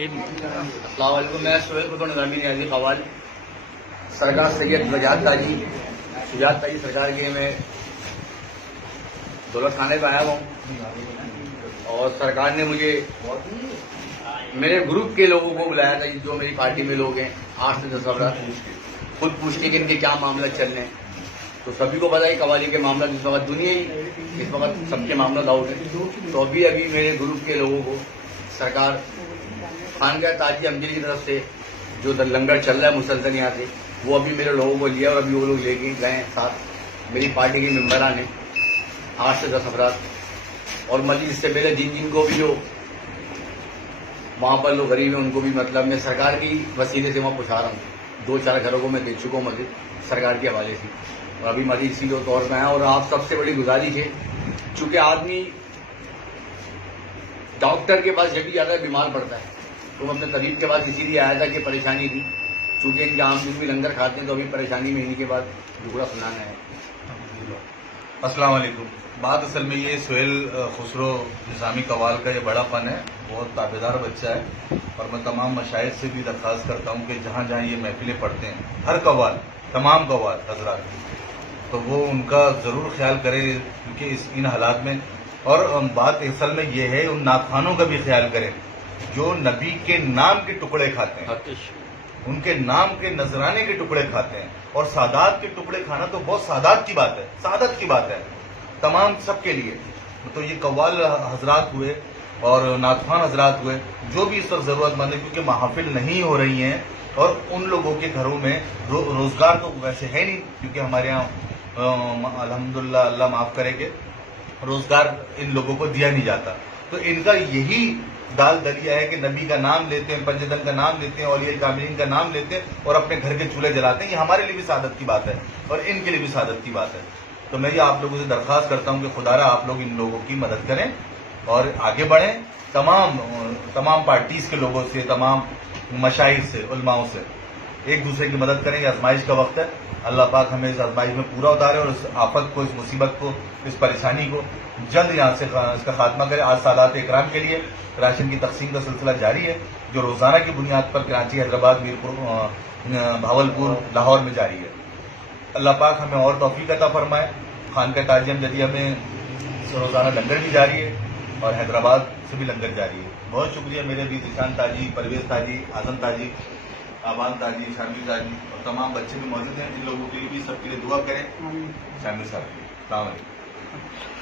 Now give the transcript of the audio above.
السلام علیکم. میں سہیل خطون نظامی نیازی قوال سرکار سید شجاعت تاجی سرکار کے میں دولت خانے پہ آیا ہوں اور سرکار نے مجھے میرے گروپ کے لوگوں کو بلایا تھا جو میری پارٹی میں لوگ ہیں 8 سے 10 افراد خود پوچھنے کہ ان کے کیا معاملہ چل رہے ہیں. تو سبھی کو پتا ہے قوالی کے معاملہ اس وقت دنیا ہی اس وقت سب کے معاملات آؤٹ ہیں. تو ابھی میرے گروپ کے لوگوں کو سرکار خانقاہ تاجی امجد کی طرف سے جو لنگر چل رہا ہے مسلسل یہاں سے وہ ابھی میرے لوگوں کو لیا اور ابھی وہ لوگ لے کے گئے ہیں ساتھ میری پارٹی کے ممبران ہیں 8 سے 10 افراد. اور مزید اس سے پہلے جن کو بھی جو وہاں پر لوگ غریب ہیں ان کو بھی مطلب میں سرکار کی وسیلے سے وہاں پہنچا رہا ہوں. 2-4 گھروں کو میں دے چکا ہوں مزید سرکار کے حوالے سے اور ابھی مزید اسی طور پہ آیا. اور آپ سب سے بڑی گزارش ہے چونکہ آدمی ڈاکٹر کے پاس جب بھی زیادہ بیمار پڑتا ہے تو وہ اپنے طبیب کے پاس اسی لیے آیا تھا کہ پریشانی تھی چونکہ ان کے عام دن بھی لنگر کھاتے ہیں تو ابھی پریشانی میں انہیں کے بعد ٹکڑا سنانا ہے. السلام علیکم. بات اصل میں یہ سہیل خسرو نظامی قوال کا یہ بڑا فن ہے, بہت تابعدار بچہ ہے اور میں تمام مشاہد سے بھی درخواست کرتا ہوں کہ جہاں جہاں یہ محفلیں پڑھتے ہیں ہر قوال تمام قوال حضرات تو وہ ان کا ضرور خیال کرے کیونکہ ان حالات میں. اور بات اصل میں یہ ہے ان ناخوانوں کا بھی خیال کریں جو نبی کے نام کے ٹکڑے کھاتے ہیں, ان کے نام کے نذرانے کے ٹکڑے کھاتے ہیں. اور سادات کے ٹکڑے کھانا تو بہت سعادت کی بات ہے, سعادت کی بات ہے تمام سب کے لیے. تو یہ قوال حضرات ہوئے اور ناخوان حضرات ہوئے جو بھی اس وقت ضرورت مند ہے کیونکہ محافل نہیں ہو رہی ہیں اور ان لوگوں کے گھروں میں روزگار تو ویسے ہے نہیں کیونکہ ہمارے یہاں الحمدللہ اللہ معاف کرے کہ روزگار ان لوگوں کو دیا نہیں جاتا. تو ان کا یہی دال دلیا ہے کہ نبی کا نام لیتے ہیں, پنجدن کا نام لیتے ہیں, اولیاء کاملین کا نام لیتے ہیں اور اپنے گھر کے چولہے جلاتے ہیں. یہ ہمارے لیے بھی سعادت کی بات ہے اور ان کے لیے بھی سعادت کی بات ہے. تو میں یہ آپ لوگوں سے درخواست کرتا ہوں کہ خدا را آپ لوگ ان لوگوں کی مدد کریں اور آگے بڑھیں. تمام پارٹیز کے لوگوں سے, تمام مشاہد سے, علماؤں سے ایک دوسرے کی مدد کریں. یہ آزمائش کا وقت ہے, اللہ پاک ہمیں اس آزمائش میں پورا اتارے اور اس آفت کو, اس مصیبت کو, اس پریشانی کو جلد یہاں سے اس کا خاتمہ کرے. آج سادات اکرام کے لیے راشن کی تقسیم کا سلسلہ جاری ہے جو روزانہ کی بنیاد پر کراچی, حیدرآباد, میرپور, بھاولپور, لاہور میں جاری ہے. اللہ پاک ہمیں اور توفیق عطا فرمائے. خانقاہ تاجی امجدیہ میں روزانہ لنگر بھی جاری ہے اور حیدرآباد سے بھی لنگر جاری ہے. بہت شکریہ میرے بھی ذیشان تاجی, پرویز تاجی, اعظم تاجی, آبان تاجی, شامل تاجی اور تمام بچے بھی موجود ہیں. ان لوگوں کے لیے بھی سب کے لیے دعا کریں. شامل صاحب السلام علیکم.